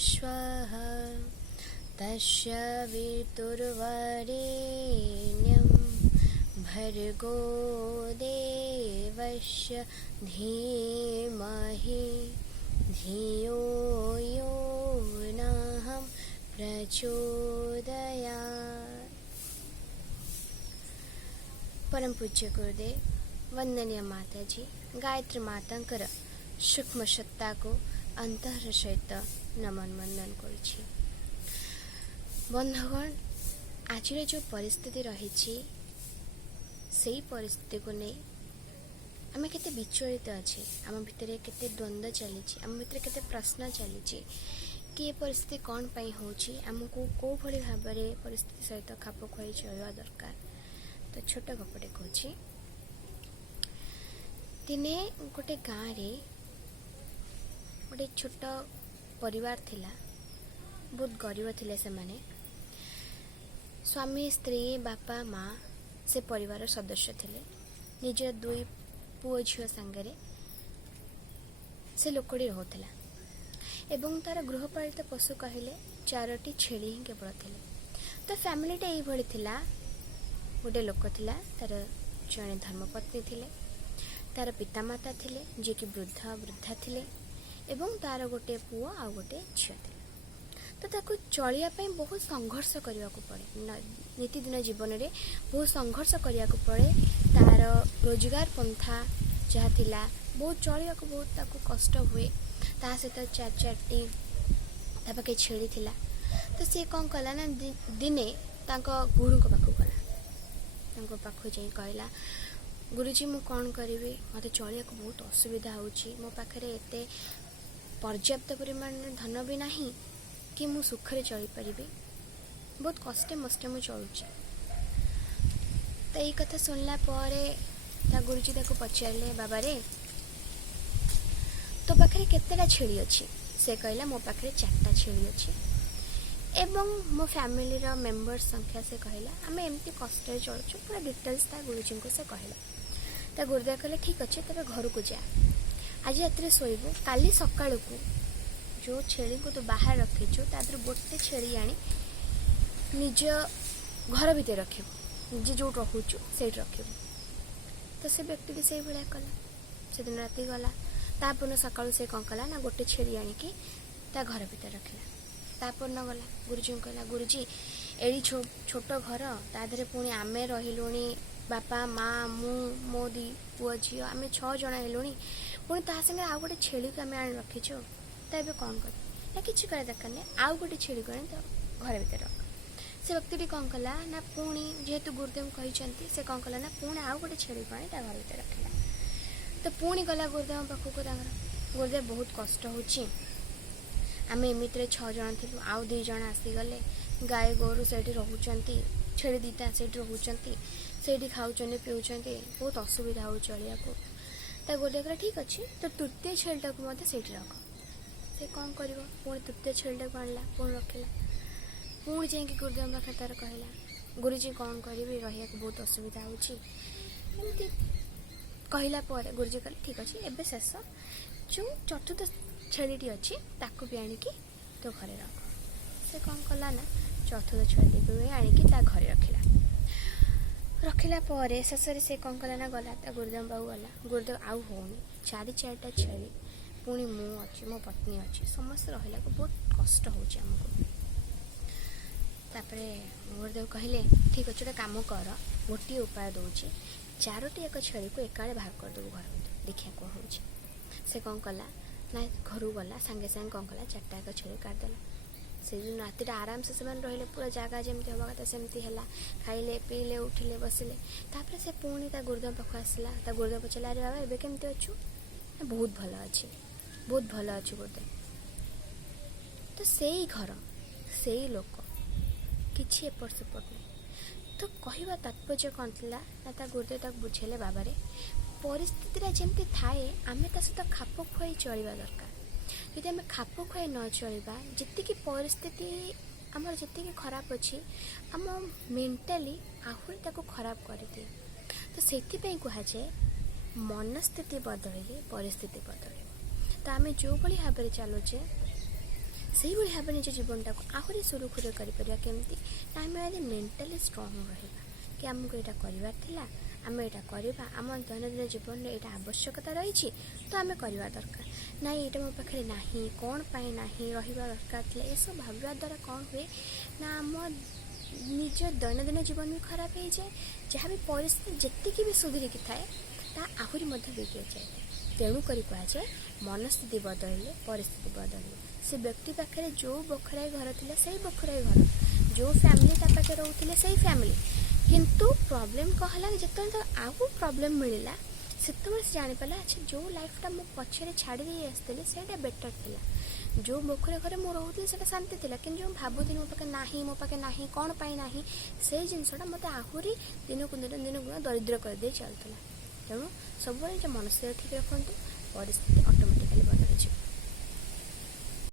स्वाहा तस्य वितुर्वरेण्यं भर्गो देवस्य धीमहि धियो यो नः प्रचोदयात्। परम पूज्य गुरुदेव, वंदनीय माता जी, गायत्री मातांकर सूक्ष्म सत्ता को अंतःर सहित नमन वंदन करुछि। बंधुगण, आज जो परिस्थिति रही से परिस्थिति को नहीं आम केते विचलित अच्छे, आम भितर केते द्वंद्व चली, आम भितर केते प्रश्न चली कि ये परिस्थिति कौन पाई होची, आमको कौ भली भाव में परिस्थिति सहित खाप खुआई चलवा दरकार। तो छोट गपटे कहूँ, दिने गोटे गाँव रे गोटे छोट परिवार थिला, बहुत गरीब थिले से माने। स्वामी, स्त्री, बापा, माँ से परिवार सदस्य थिले। निजर दुई पुओ झील सांगरे से लोकड़ी रोला एवं तार गृहपालित पशु कहले 4टी छेली ही केवल थिले। तो फैमिलीटा यही थिला। गोटे लोक थिला, तार जड़े धर्मपत्नी थिले, तार पितामाता थिले जे कि वृद्धा थिले एवं तार गोटे पुओ आ गोटे झील थिले। तो ताको चलिया पे बहुत संघर्ष करने को पड़े, नीतिदिन जीवन में बहुत संघर्ष करने को पड़े। तार रोजगार पंथा जहाँ थिला बहुत चलिया को बहुत ताको कष्ट हुए। ता सहित 4टी पाखे छेली थिला। तो सी कौन कला ना, दिने गुरु पाखक गला, पाखु जा कहला, गुरुजी मु कौन करी, मत चलिया को बहुत असुविधा होची, मो पाखे एते पर्याप्त परिमाण धन भी नहीं कि मु सुखरे चली पारि, बहुत कष्टे मस्टे मु चलुची। तो ये कथा सुनला परे गुरुजी ताको पचारे, बाबा रे तो पाखे केतेटा छेली अच्छी? से कहला मो पाखे 4टा छेली अच्छी एवं मो फैमिली रो मेंबर्स संख्या से कहला आम एमती कष्ट चलुचु। पूरा डिटेल्स ता गुरुजी को से कहला। ता गुरुदेव कहले ठीक अच्छे, तेरे घर को जा, आज रात शोबू, काली सका को जो छेली को तो बाहर रखीचु तादर गोटे छेली आनी निज घर भितर रखिबू, निजे जो रोचु से रखिबू। तो से व्यक्ति से भाया कला। से दिन राति गला, तापर सका से कौन कला ना गोटे छेली आणिकी ता घर भितर रखला। तापर न गला, गुरुजी कहला, गुरुजी एड़ी छोट घर, तादरे पुणी आमे रहिलुणी, बापा माँ मु मो दी पुओ झील आम 6 जन हेलुणी, पुणी ता संगे आउ गोटे छेली को आम आनी रखीचु। तो ये कौन कर ना कि कर दरकार नहीं, आउ गोटे छेली को तो घर भितर रख। से व्यक्ति कौन कला ना, पुणी जेहेतु गुरुदेव कहते से कौन कला ना, पुणी आउ गोटे छेली को आनी घर भितर रखला। तो पुणी गला गुरुदेव पाखक। गुरुदेव बहुत कष्ट होची, आम एमती 6 जन थी, आउ 2 जन आसीगले। गाय गोरु से रोचंती, छेली 2टा से रोचंती, से खाऊँ पीऊँ, बहुत असुविधा हो चलिया को। तो गुरुदेव कहला ठीक अच्छे, तो तृतीय छेलीटा को मत से रख। से कौन कर पुणी तृतीय छेलीटा को आणला, पुणी रखला। पुणी जा गुरुदेव पाखे तार कहला, गुरुजी कौन करी, रहा बहुत असुविधा होची एमती कहला। गुरुजी कहले ठीक अच्छे, एबे शेष जो 4थ छेलीटी अच्छी ताकू भी आणिकी तो घरे रख। से कौन कला ना, 4थ छेली को आणिकी ता घरे रखिला। रखिला परे शेष से कौन कला ना, गला ता गुरुदेव पाखु गला। गुरुदेव आउ होनी, 4टा छेली, पुणी मु अच्छी, मो पत्नी अच्छी, समस्त रहा को बहुत कष्ट होमको। तापर गुरुदेव कहले ठीक अच्छे, गोटे कम कर, गोटे उपाय दूची, 4टी एक छेली को एकाड़े बाहर करदेबू घर भर, देखिए कौन हो। से कौन कला ना, घर गला सांगे सांगे कौन कला 4टा एक छेली काटिदेला। से दिन राति आराम से रही, पूरा जगह जमी हवा कथा सेमती है, खाइले पीले उठिले बसिले। तापर से पुणी ता गुरुदेव पाखु आसला। ता गुरुदेव पचारे, अरे बाबा एबे केमती अच्छु? बहुत भल अच्छे, बहुत भल अच्छे गुरुदेव। तो से ही घर, से ही लोक, किछि एपट सेपट नहीं। तो कहवा तात्पर्य कौन थिला ना, ता गुरुदेव ताक बुझेले, बाबा रे परिस्थिति जमती थाए आम ता सहित खाप खुआई चलवा दरकार। यदि आम खाप खुआई न चलवा, जी परिस्थिति आमर जी खराब अच्छी, आम मेंटाली आहरी ताको खराब कर दिए। तो से कहुए मनस्थिति बदल परिस्थिति बदल। तो आम जो भाई भाव में चलुचे ସେଇଭଳି ଭାବେ ନିଜ ଜୀବନଟାକୁ ଆହୁରି ସୁରୁଖୁରୁରେ କରିପାରିବା କେମିତି ନା ଆମେ ଯଦି ମେଣ୍ଟାଲି ଷ୍ଟ୍ରଙ୍ଗ ରହିବା କି ଆମକୁ ଏଇଟା କରିବାର ଥିଲା, ଆମେ ଏଇଟା କରିବା, ଆମ ଦୈନନ୍ଦିନ ଜୀବନରେ ଏଇଟା ଆବଶ୍ୟକତା ରହିଛି ତ ଆମେ କରିବା ଦରକାର। ନାଇଁ ଏଇଟା ମୋ ପାଖରେ ନାହିଁ, କ'ଣ ପାଇଁ ନାହିଁ, ରହିବା ଦରକାର ଥିଲା, ଏସବୁ ଭାବିବା ଦ୍ୱାରା କ'ଣ ହୁଏ ନା ଆମ ନିଜ ଦୈନନ୍ଦିନ ଜୀବନ ବି ଖରାପ ହେଇଯାଏ। ଯାହା ବି ପରିସ୍ଥିତି ଯେତିକି ବି ସୁଧୁରିକି ଥାଏ ତାହା ଆହୁରି ମଧ୍ୟ ବିଗିଡ଼ି ଯାଇଥାଏ। ତେଣୁକରି କୁହାଯାଏ ମନସ୍ଥିତି ବଦଳିଲେ ପରିସ୍ଥିତି ବଦଳିଲେ। ସେ ବ୍ୟକ୍ତି ପାଖରେ ଯେଉଁ ବଖରାଏ ଘର ଥିଲା ସେଇ ବଖରାଏ ଘର, ଯେଉଁ ଫ୍ୟାମିଲି ତା ପାଖରେ ରହୁଥିଲେ ସେଇ ଫ୍ୟାମିଲି, କିନ୍ତୁ ପ୍ରୋବ୍ଲେମ୍ କ'ଣ ହେଲା ଯେତେବେଳେ ତ ଆଉ ପ୍ରୋବ୍ଲେମ୍ ମିଳିଲା ସେତେବେଳେ ସେ ଜାଣିପାରିଲା ଆଚ୍ଛା ଯେଉଁ ଲାଇଫ୍ଟା ମୁଁ ପଛରେ ଛାଡ଼ି ଦେଇ ଆସିଥିଲି ସେଇଟା ବେଟର୍ ଥିଲା। ଯେଉଁ ବଖରା ଘରେ ମୁଁ ରହୁଥିଲି ସେଇଟା ଶାନ୍ତି ଥିଲା, କିନ୍ତୁ ଯେଉଁ ଭାବୁଥିଲି ମୋ ପାଖେ ନାହିଁ କ'ଣ ପାଇଁ ନାହିଁ, ସେଇ ଜିନିଷଟା ମୋତେ ଆହୁରି ଦିନକୁ ଦିନ ଦରିଦ୍ର କରିଦେଇ ଚାଲୁଥିଲା। ତେଣୁ ସବୁବେଳେ ନିଜ ମନସ୍ଥିତି ଠିକ୍ ରଖନ୍ତୁ, ପରିସ୍ଥିତି ଅଟୋମେଟିକାଲି ବଦଳିଯିବ।